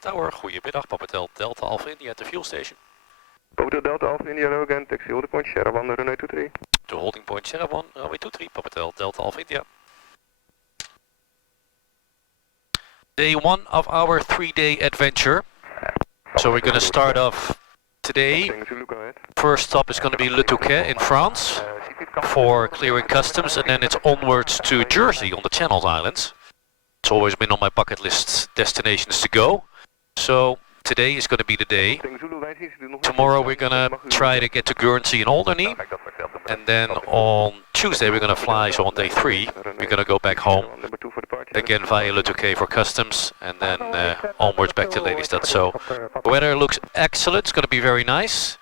Tower, goedemiddag, Papatel Delta Alpha India at the fuel station. Papatel Delta Alpha India Logan, taxi holding point Sierra 1, runway 23. To holding point Sierra 1, runway 23, Papatel Delta Alpha India. Day 1 of our 3-day adventure. So we're going to start off today. First stop is going to be Le Touquet in France for clearing customs, and then it's onwards to Jersey on the Channel Islands. It's always been on my bucket list destinations to go. So today is going to be the day. Tomorrow we're going to try to get to Guernsey and Alderney. And then on Tuesday we're going to fly, so on day 3 we're going to go back home. Again via Le Touquet for customs, and then onwards back to Lelystad. So the weather looks excellent, it's going to be very nice.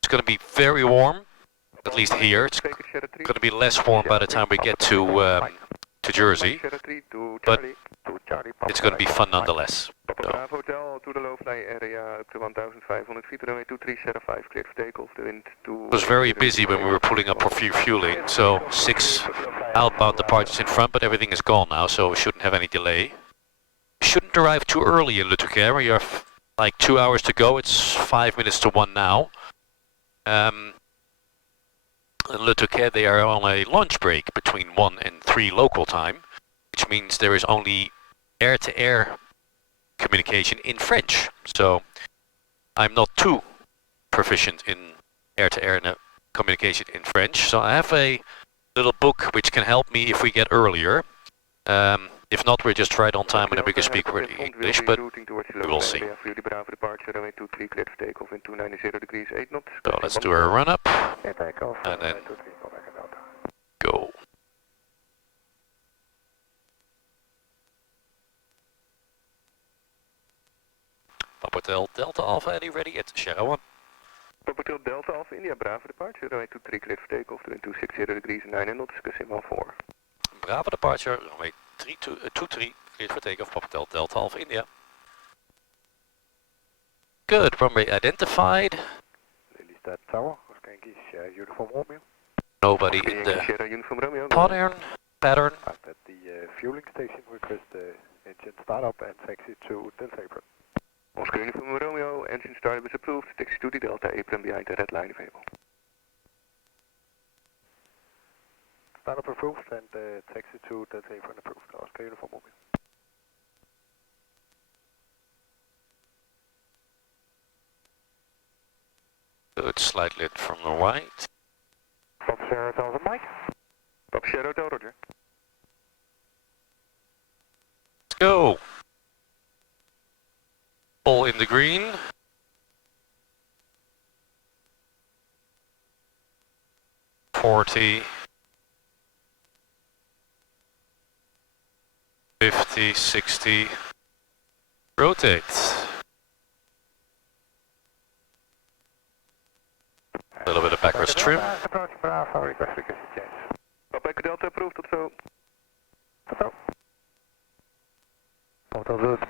It's going to be very warm, at least here. It's going to be less warm by the time we get to Jersey, but it's going to be fun nonetheless. So. It was very busy when we were pulling up for fueling, so 6 outbound departures in front, but everything is gone now, so we shouldn't have any delay. We shouldn't arrive too early in Le Touquet. We have like 2 hours to go. It's 5 minutes to 1 now. In Le Touquet, they are on a lunch break between 1 and 3 local time, which means there is only air-to-air communication in French. So I'm not too proficient in air-to-air communication in French. So I have a little book which can help me if we get earlier. If not, we're just right on time and then we can speak English, but we will see. So let's do a run-up and then go. Papatel Delta Alpha Eddie ready at Sierra 1. Papatel Delta Alpha India Bravo departure, runway 23 cleared for takeoff, to 260 degrees 9 knots, Signal 4. Bravo departure, runway 23 cleared for takeoff, Papatel Delta Alpha India. Good, runway identified. Lelystad Tower, uniform Romeo. Nobody in the pattern. At the fueling station, request the engine startup and taxi to Delta Apron. Oscar uniform Romeo, engine startup is approved, taxi to the Delta Apron behind the red line available. Startup approved and taxi to Delta Apron approved. Oscar uniform Romeo. Good, slight lid from the right. Pop Sierra Delta Mike. Pop Sierra Delta, Roger. Let's go. All in the green. $40, $50, $60. Rotate. A little bit of backwards trim. Approaching Bravo, request frequency change. Papa Delta approved, tot zo. Hotel Zoet.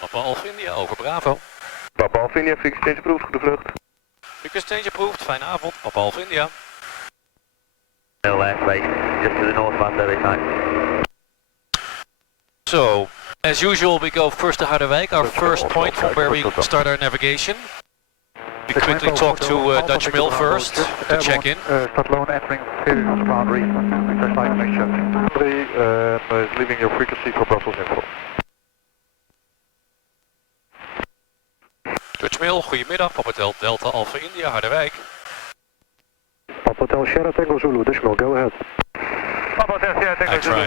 Papa Alpha India over Bravo. Papa Alpha India, frequency change approved, goede vlucht. Frequency change approved, fijne avond. Papa Alpha India. No left base, just to the northwest of this time. So, as usual, we go first to Harderwijk, our first point from where we start our navigation. We quickly talk to Dutch Mill first to check in. Start loan entering Sirius boundary. Just like make sure. Is leaving your frequency for Brussels info. Dutch Mill, goedemiddag. Papatel Delta Alpha India, Harderwijk. Papatel Sierra Tango Zulu, Dutch Mill, go ahead. Papatel Sierra Tango Zulu,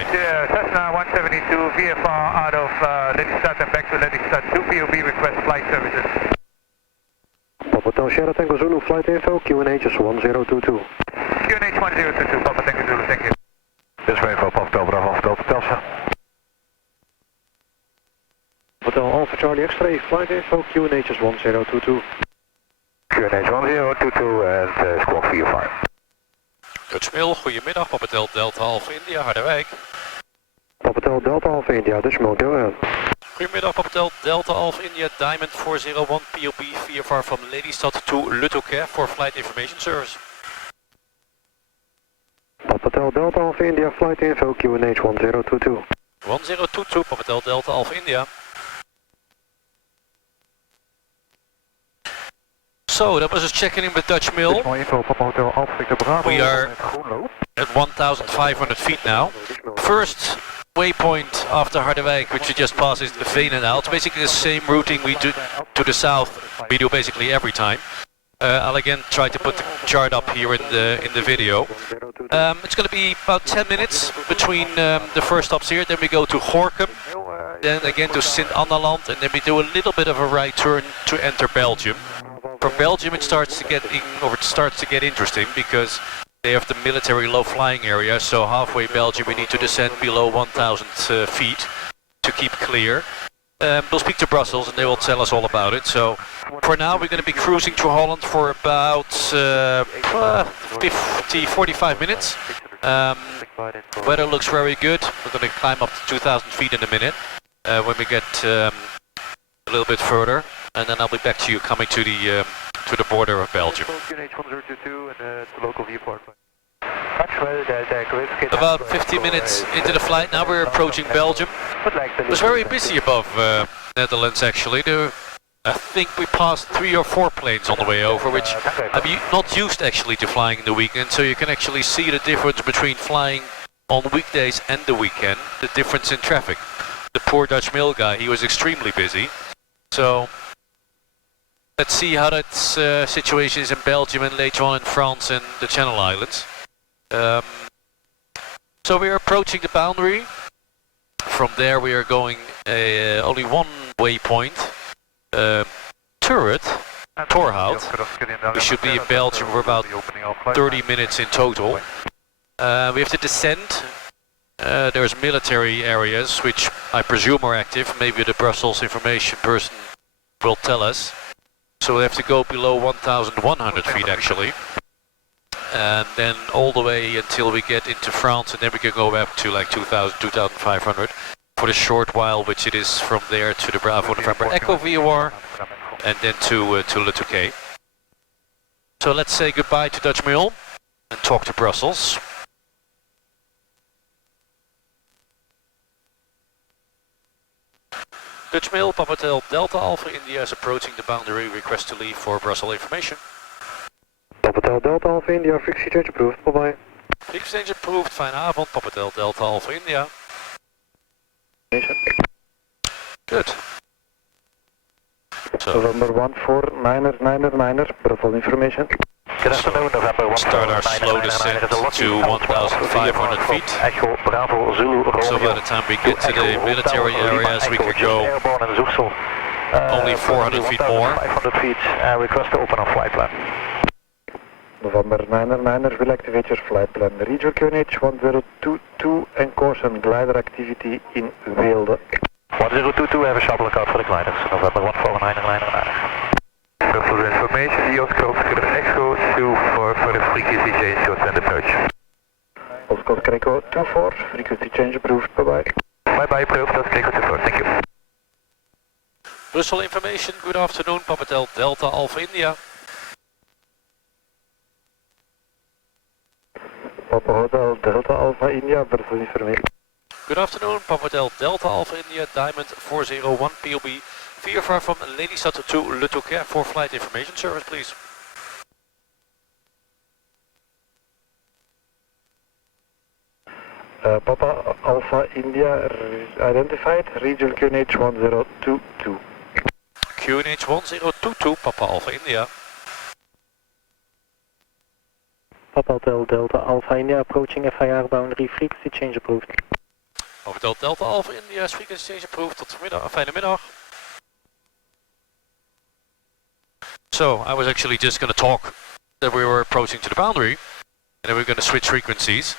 Cessna 172 VFR out of Lelystad and back to Lelystad 2 POB request flight services. Papatel Sierra Tango Zulu, flight info, QNH is 1022. QNH 1022, Papa Tango Zulu, thank you. This way for Papatel Bravo, Delta Telsa. Papatel Alpha Charlie X-ray, flight info, QNH is 1022. QNH 1022 and squawk 45. Dutch Mill, goedemiddag. Papatel Delta Alpha India, Harderwijk. Papatel Delta Alpha India, Dutch Mill, go ahead. Goedemiddag, Papatel Delta Alpha India, Diamond 401 POB VFR from Lelystad to Le Touquet for flight information service. Papatel Delta Alpha India, flight info, QNH 1022. 1022, Papatel Delta Alpha India. So that was just checking in with Dutch Mill. We are at 1,500 feet now. First waypoint after Harderwijk, which we just passed, is the Veenendaal. It's basically the same routing we do to the south. We do basically every time. I'll again try to put the chart up here in the video. It's going to be about 10 minutes between the first stops here. Then we go to Gorinchem, then again to Sint-Annaland, and then we do a little bit of a right turn to enter Belgium. From Belgium it starts to get interesting because they have the military low flying area. So halfway Belgium we need to descend below 1,000 feet to keep clear. We'll speak to Brussels and they will tell us all about it. So for now we're going to be cruising through Holland for about 45 minutes. Weather looks very good. We're going to climb up to 2,000 feet in a minute when we get a little bit further, and then I'll be back to you coming to the border of Belgium. About 50 minutes into the flight now, we're approaching Belgium. It was very busy above Netherlands actually. I think we passed 3 or 4 planes on the way over, which I'm not used actually to flying in the weekend, so you can actually see the difference between flying on weekdays and the weekend, the difference in traffic. The poor Dutch Mill guy, he was extremely busy. So let's see how that situation is in Belgium and later on in France and the Channel Islands. So we are approaching the boundary. From there we are going only one waypoint, Torhout. We should be in Belgium for about 30 minutes in total. We have to descend. There's military areas which I presume are active. Maybe the Brussels information person will tell us. So we have to go below 1,100 feet actually. And then all the way until we get into France, and then we can go up to like 2,000, 2,500 for the short while, which it is from there to the Bravo November Echo VOR, and then to Le Touquet. So let's say goodbye to Dutch Mill and talk to Brussels. Dutch Mill, Papa Hotel Delta Alpha India is approaching the boundary. Request to leave for Brussels information. Papa Hotel Delta Alpha India, frequency change approved, bye bye. Frequency change approved, fijne avond, Papa Hotel Delta Alpha India. Good. So, November 149er, Brussels information. Good afternoon, November start our slow descent to 1,500 feet. Echo Bravo Zulu Romeo. So by the time we get to the military areas, we can go only 400 feet more. 500 feet, request to open on flight plan. November 9er will activate your flight plan. Regional QNH 1022 and caution glider activity in Weelde. 1022, we have a shuttle code for the gliders. November 149er. For the information, EOS code Echo 24 for the frequency change to attend approach. Oscode Echo 24, frequency change approved, bye bye. Bye bye, approved, that's Echo 24, thank you. Brussels information, good afternoon, Papa Hotel Delta Alpha India. Papa Hotel Delta Alpha India, Brussels information. Good afternoon, Papa Hotel Delta Alpha India, Diamond 401 POB, VFR from Lelystad to Le Touquet for flight information service, please. Papa Alpha India identified, regional QNH 1022. QNH 1022, Papa Alpha India. Papa Hotel Delta Alpha India approaching FIR boundary, frequency change approved. Papa Hotel Delta Alpha India, frequency change approved, tot vanmiddag, fijne middag. So, I was actually just going to talk that we were approaching to the boundary, and then we're going to switch frequencies,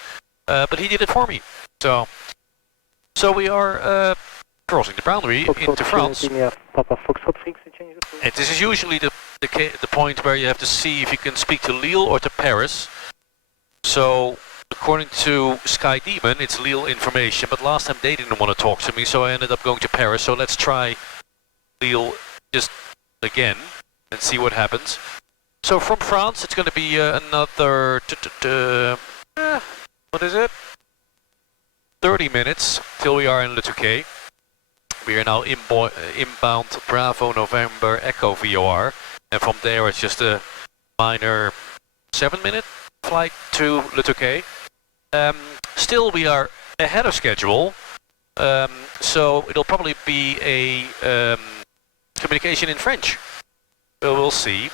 but he did it for me. So we are crossing the boundary into France. Papa Foxtrot frequency change approved. And this is usually the point where you have to see if you can speak to Lille or to Paris. So, according to Sky Demon, it's Lille information, but last time they didn't want to talk to me, so I ended up going to Paris. So let's try Lille just again and see what happens. So from France, it's going to be another, what is it? 30 minutes till we are in Le Touquet. We are now inbound Bravo November Echo VOR, and from there it's just a minor 7-minute flight to Le Touquet. Still, we are ahead of schedule, so it'll probably be a communication in French. So we'll see.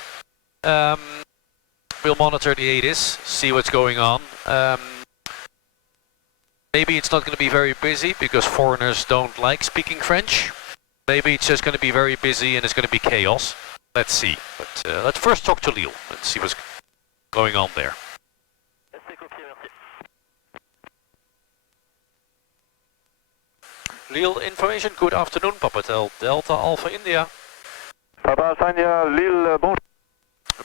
We'll monitor the eighties, see what's going on. Maybe it's not going to be very busy because foreigners don't like speaking French. Maybe it's just going to be very busy and it's going to be chaos. Let's see. But let's first talk to Lille. Let's see what's going on there. Lille information, good afternoon, Papatel Delta Alpha India. Papa Alpha India, Lille, bonjour.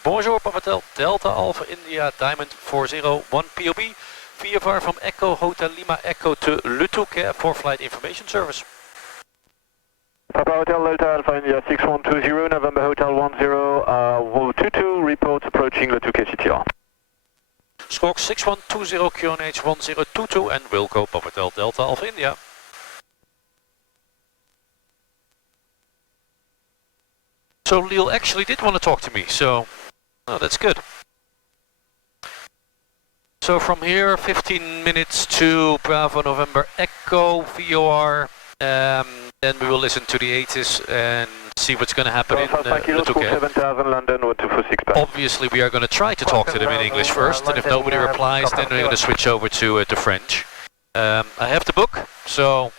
Bonjour, Papatel Delta Alpha India, Diamond 401 POB. VFR from Echo Hotel Lima Echo to Le Touquet for flight information service. Papa Hotel Delta Alpha India 6120, November Hotel 1022, reports approaching Le Touquet CTR. Squawk 6120 QNH 1022 and Wilco Papatel Delta Alpha India. So Lille actually did want to talk to me, so that's good. So from here, 15 minutes to Bravo November Echo VOR, then we will listen to the eighties and see what's going to happen in Le Touquet. 7000 London, 246. Obviously, we are going to try to talk to them in English first, and if nobody replies, then we're going to switch over to French. I have the book, so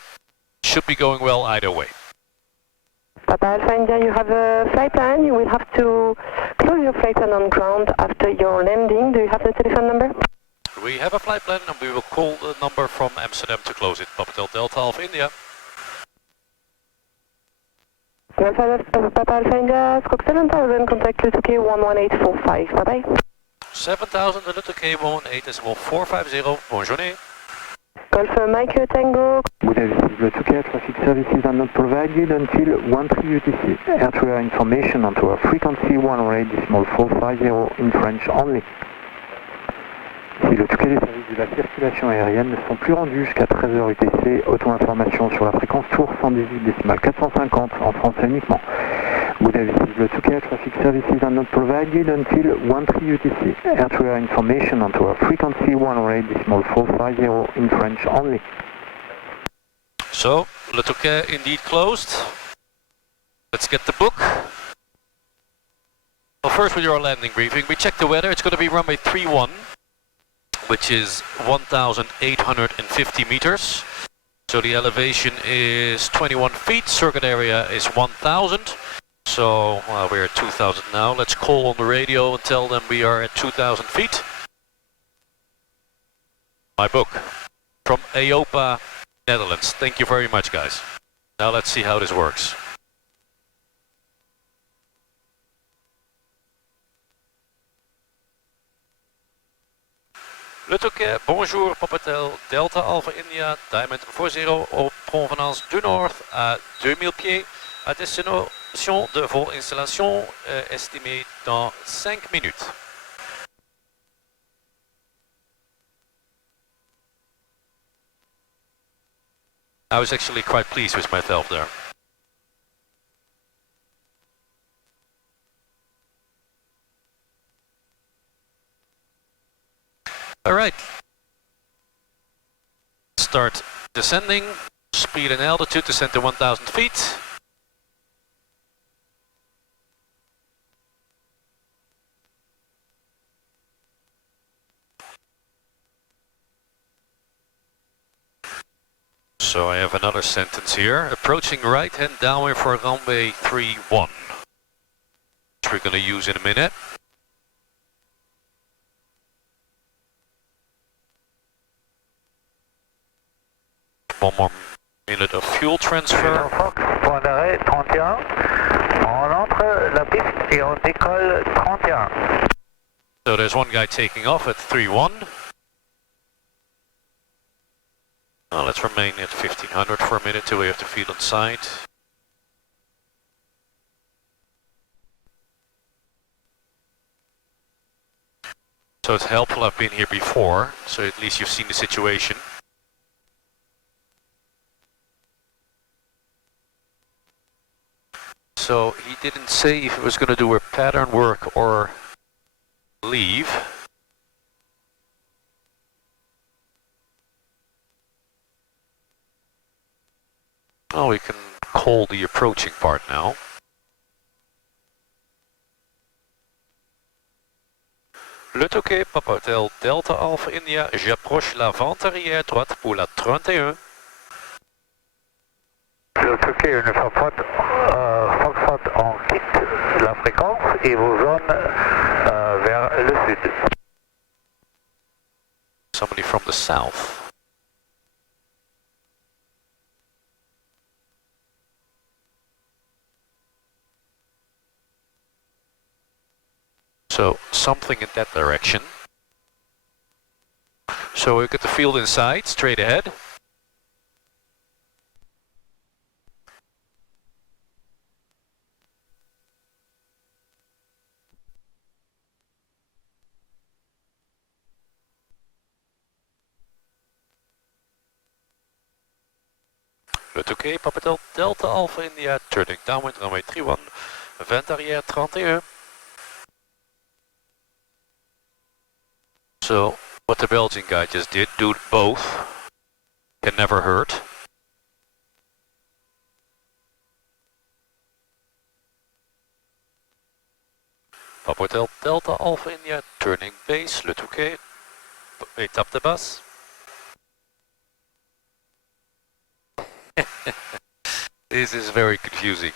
should be going well either way. Papa Alpha India, you have a flight plan. You will have to close your flight plan on ground after your landing. Do you have the telephone number? We have a flight plan and we will call the number from Amsterdam to close it. Papatel Delta Alpha India. Papa Alpha India, Squawk 7000, contact Le Touquet 11845. Bye bye. 7000, Le Touquet 1184550. Bonne journée. Golf Mike Tango. Good evening, Le Touquet traffic services are not provided until 13 UTC. Air to air information onto our frequency 108.450 in French only. Si Le Touquet, les services de la circulation aérienne ne sont plus rendus jusqu'à 13h UTC, auto-information sur la fréquence tour 118.450 en français uniquement. Good evening, Le Touquet traffic services are not provided until 13 UTC. Air to air information onto our frequency 108.450 in French only. So, Le Touquet indeed closed. Let's get the book. Well, first with your landing briefing, we checked the weather. It's going to be runway 31, which is 1,850 meters. So the elevation is 21 feet, circuit area is 1,000. So we're at 2,000 now. Let's call on the radio and tell them we are at 2,000 feet. My book from AOPA, Netherlands. Thank you very much, guys. Now let's see how this works. Le Touquet, bonjour, Papatel, Delta Alpha India, Diamond 40 au provenance du Nord à 2000 pieds, à destination de vol installation estimée dans 5 minutes. I was actually quite pleased with myself there. Alright, start descending, speed and altitude, descend to 1,000 feet. So I have another sentence here, approaching right hand downwind for runway 31, which we're going to use in a minute. One more minute of fuel transfer. Fox, point d'arrêt 31. On entre la piste et on décolle 31. So there's one guy taking off at 31. Now let's remain at 1500 for a minute till we have the field on site. So it's helpful I've been here before, so at least you've seen the situation. So he didn't say if he was going to do a pattern work or leave. Oh, we can call the approaching part now. Le Touquet, Papa Hotel, Delta Alpha India, j'approche la vente arrière droite pour la 31. Le Touquet, uniforme Foxtrot, on quitte la fréquence et vous zone vers le sud. Somebody from the south. So something in that direction. So we get the field inside, straight ahead. Le Touquet, Papa Hotel, Delta Alpha India, turning downwind runway 31, vent arrière 31. So, what the Belgian guy just did, do both, can never hurt. Papa Hotel, Delta Alpha India, turning base, Le Touquet, étape de base. This is very confusing.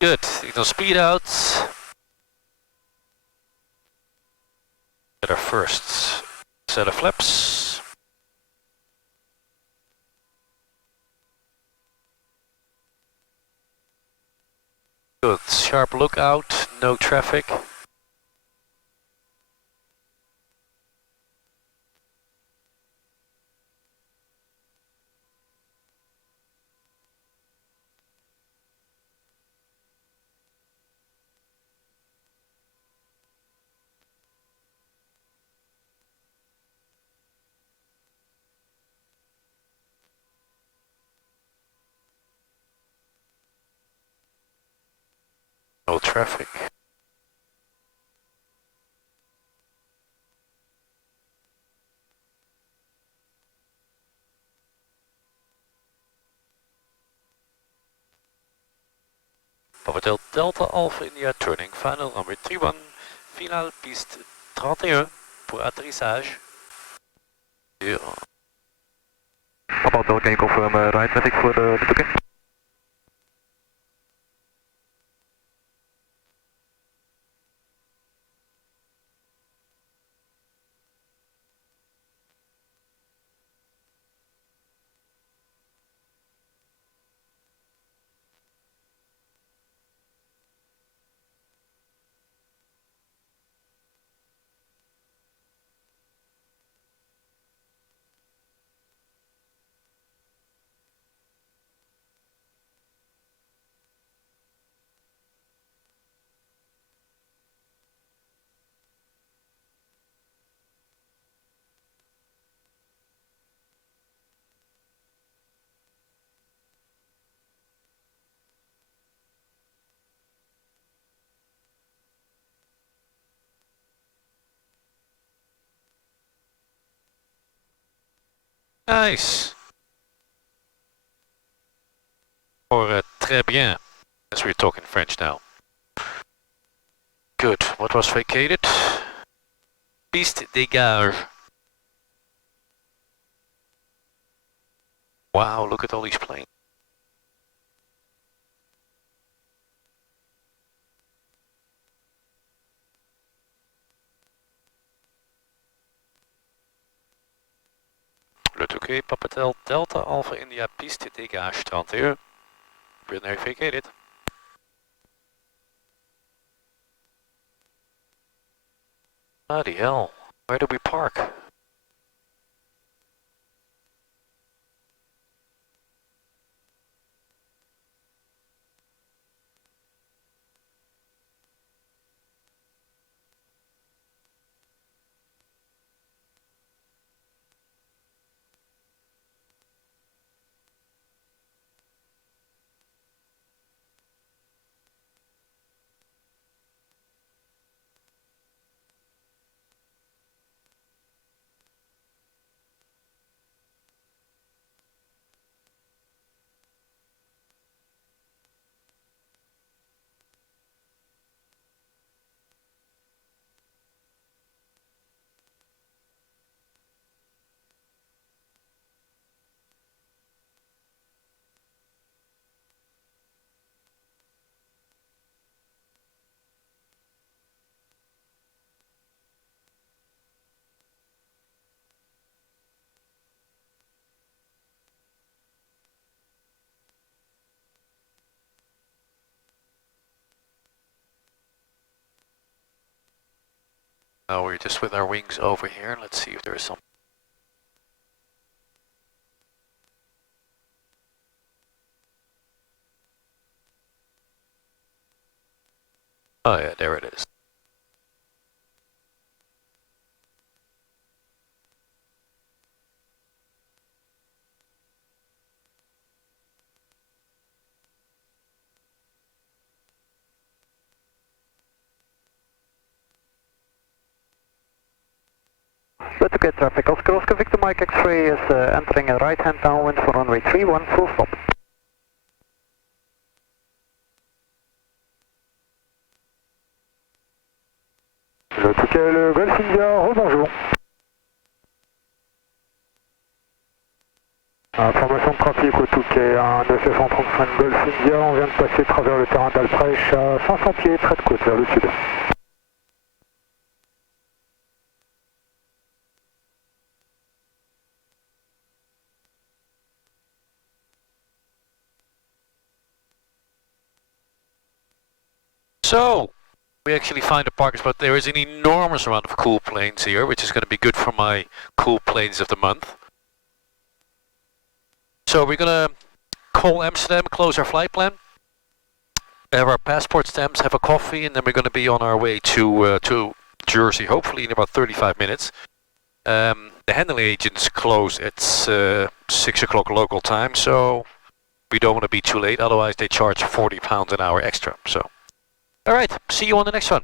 Good, signal speed out. Get our first set of flaps. Good, sharp lookout, no traffic. No traffic. Papa Hotel Delta Alpha India turning final runway 31, final piste 31 pour atterrissage. Yeah. Papa Hotel, can you confirm right traffic for the Touquet? Nice. Or très bien, as we're talking French now. Good. What was vacated? Piste dégage. Wow, look at all these planes. Le Touquet, Papa Hotel, Delta Alpha India, piste dégage 31. We're now vacated. Bloody hell, where do we park? Now we're just with our wings over here. Let's see if there is some. Oh yeah, there it is. The Touquet traffic, Oscar Victor Mike X-ray is entering a right-hand downwind for runway 31, full stop. Le Touquet, le Golf India, rebonjour. Information de trafic au Touquet, 935 Golf India, on vient de passer à travers le terrain d'Alprèche à 500 pieds, trait de côte vers le sud. So, we actually find a parking spot. There is an enormous amount of cool planes here, which is going to be good for my cool planes of the month. So we're going to call Amsterdam, close our flight plan, have our passport stamps, have a coffee, and then we're going to be on our way to Jersey, hopefully in about 35 minutes. The handling agents close at 6 o'clock local time, so we don't want to be too late, otherwise they charge £40 an hour extra. So. Alright, see you on the next one.